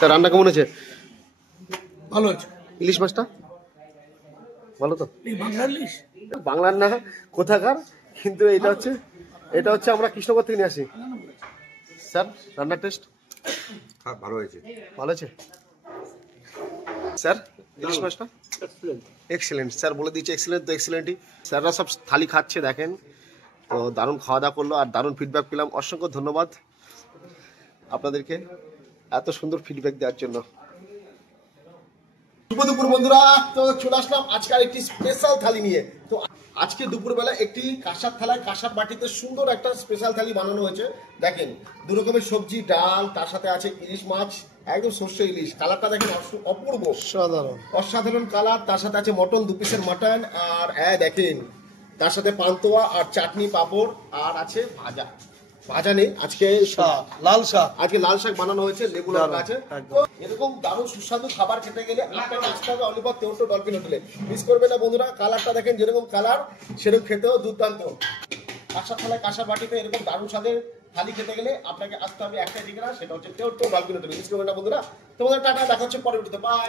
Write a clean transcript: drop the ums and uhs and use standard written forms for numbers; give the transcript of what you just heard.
Sir রান্না কেমন হয়েছে? ভালো আছে। ইলিশ মাছটা ভালো তো? এই বাংলার ইলিশ বাংলার না কোথাকার, কিন্তু এটা হচ্ছে আমরা কৃষ্ণনগর থেকে নিয়ে আসি। স্যার রান্নার টেস্ট ভালো হয়েছে। ভালো আছে স্যার? ইলিশ মাছটা এক্সেলেন্ট স্যার বলে দিয়েছে, এক্সেলেন্ট তো এক্সেলেন্টই। স্যাররা সব থালি খাচ্ছে দেখেন, তো দারুণ খাওয়া দাওয়া করলো আর দারুণ ফিডব্যাক পেলাম। অসংখ্য ধন্যবাদ আপনাদেরকে এত সুন্দর ফিডব্যাক দেওয়ার জন্য। শুভ দুপুর বন্ধুরা, তো চলে আসলাম আজকাল একটি স্পেশাল থালি নিয়ে। তো আজকে দুপুরবেলা একটি কাঁসার থালায় কাঁসার বাটিতে সুন্দর একটা স্পেশাল থালি বানানো হয়েছে। দেখেন দু রকমের সবজি, ডাল, তার সাথে আছে ইলিশ মাছ, একদম শস্য ইলিশ। কালারটা দেখেন অপূর্ব, অসাধারণ কালার। তার সাথে আছে মটন, 2 পিসের মটন, আর দেখেন তার সাথে পান্তুয়া আর চাটনি, পাঁপড়, আর আছে ভাজা। ভাজা নেই আজকে, লাল শাক। আজকে লাল শাক বানানো হয়েছে, লেবু লঙ্কা আছে। তো এরকম দারুণ সুস্বাদু খাবার খেতে গেলে আপনাকে আসতে হবে অলিভার তেওটো ডলফিন হোটেলে। মিস করবে না বন্ধুরা। কালারটা দেখেন, যেরকম কালার সেরকম খেতেও দুর্দান্ত। কাঁসার থালায় কাঁসার বাটিতে এরকম দারুণ স্বাদের থালি খেতে গেলে আপনাকে আসতে হবে একটাই ঠিকানা, সেটা হচ্ছে তেওটো ডলফিন হোটেলে। মিস করবে না বন্ধুরা। তোমাদের টাটা, দেখা হচ্ছে পরবর্তীতে। বাই।